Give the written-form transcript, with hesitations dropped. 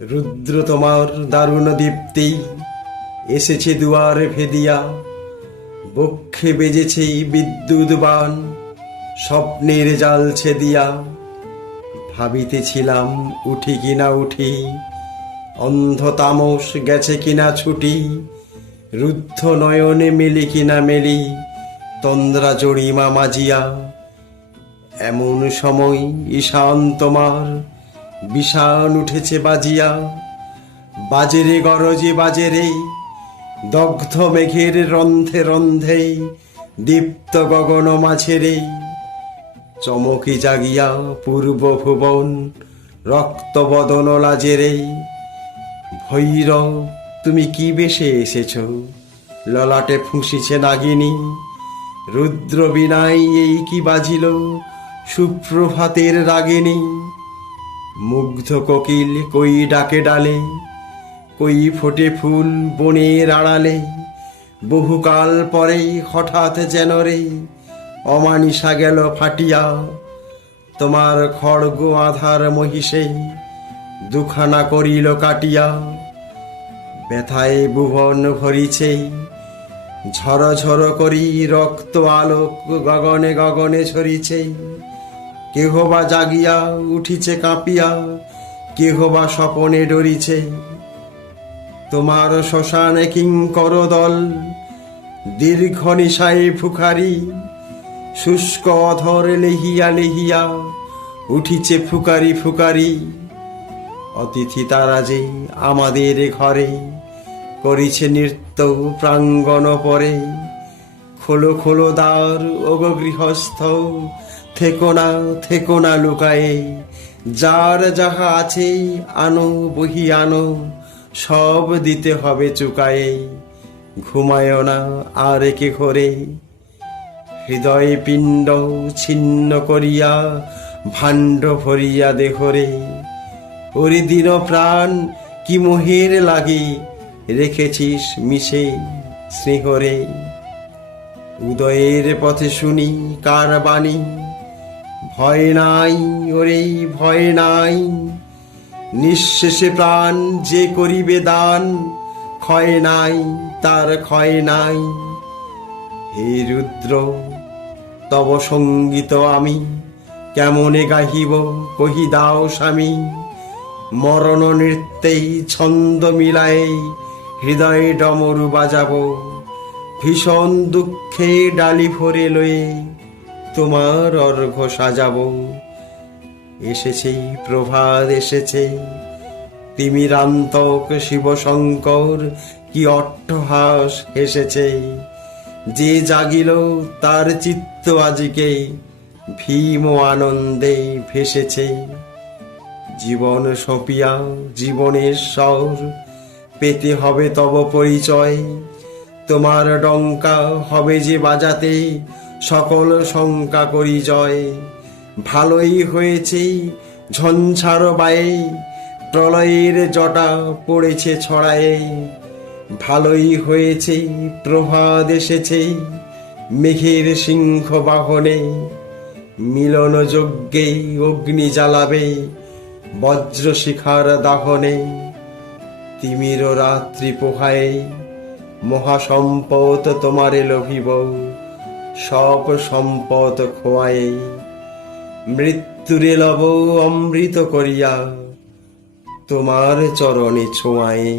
রুদ্র তোমার দারুণ দীপ্তি এসেছে দুয়ার ভেদিয়া, বক্ষে বেজেছে বিদ্যুৎ বাণ, স্বপ্নের জাল ছেদিয়া। ভাবিতেছিলাম উঠি কিনা উঠি, অন্ধ তামস গেছে কিনা ছুটি, রুদ্ধ নয়নে মেলি কিনা মেলি, তন্দ্রা জড়িমা মাজিয়া। এমন সময় ঈশান তোমার বিষাণ উঠেছে বাজিয়া, বাজেরে গরজে বাজেরে, দগ্ধ মেঘের রন্ধে রন্ধে, দীপ্ত গগন মাঝেরে। চমকি জাগিয়া পূর্ব ভুবন, রক্ত বদন লাজেরে। ভৈরব তুমি কি বেশে এসেছ, ললাটে ফুঁসিছে নাগিনী। রুদ্র বিনাই এই কি বাজিল, সুপ্রভাতের রাগিনী। মুগ্ধ কোকিল কই ডাকে ডালে, কই ফোটে ফুল বনের আড়ালে। বহুকাল পরে হঠাৎ যেন রে, অমানিসা গেল ফাটিয়া। তোমার খড়গ আধার মহিষে, দুখানা করিল কাটিয়া। ব্যথায় ভুবন ভরিছে, ঝর ঝর করি রক্ত আলোক গগনে গগনে ছড়িছে। কেহ বা জাগিয়া উঠিছে কাঁপিয়া, কেহ বা স্বপনে ডরিছে। তোমার শ্মশানে কিঙ্কর দল, দীর্ঘ নিশায় ফুকারি। শুষ্ক অধর লেহিয়া লেহিয়া, উঠিছে ফুকারি ফুকারি। অতিথি তারা যে আমাদের ঘরে, করিছে নৃত্য প্রাঙ্গণ পরে। খোলো খোলো দ্বার ওগো গৃহস্থ, থেকো না লুকায়ে। যার যাহা আছে আনো বহি আনো, সব দিতে হবে চুকায়ে। ঘুমায় না আর কে ঘরে, হৃদয় পিণ্ড ছিন্ন করিয়া, ভাণ্ড ভরিয়া দেহরে। ওরে দিন প্রাণ কি মোহের লাগি, রেখেছিস মিশে স্নেহরে। উদয়ের পথে শুনি কার বাণী, ভয় নাই ওরে ভয় নাই। নিঃশেষে প্রাণ যে করিবে দান, ক্ষয় নাই তার ক্ষয় নাই। হে রুদ্র তব সঙ্গীত আমি, কেমনে গাহিব কহি দাও স্বামী। মরণ নৃত্যেই ছন্দ মিলায়ে, হৃদয়ে ডমরু বাজাবো। ভীষণ দুঃখে ডালি ভরে লয়ে, তোমার অর্ঘ্য সাজাবো। এসেছে প্রভাত এসেছে, তিমিরান্তক শিবশঙ্কর কি অট্টহাস হেসেছে। যে জাগিল তার চিত্ত আজিকে, ভীম আনন্দে ভেসেছে। জীবন সপিয়া জীবনের স্বর, পেতে হবে তব পরিচয়। তোমার ডঙ্কা হবে যে বাজাতে, সকল শঙ্কা করি জয়। ভালোই হয়েছে ঝঞ্ঝার বায়ে, প্রলয়ের জটা পড়েছে ছড়ায়ে। ভালোই হয়েছে প্রভাত এসেছে, মেঘের সিংহ বাহনে। মিলন যজ্ঞে অগ্নি জ্বালাবে, বজ্র শিখার দাহনে। তিমির রাত্রি পোহায়ে, মহাসম্পদ তোমারে লভিব। সব সম্পদ খোয়ায়ে, মৃত্যুরে লব অমৃত করিয়া, তোমার চরণে ছোঁয়ায়ে।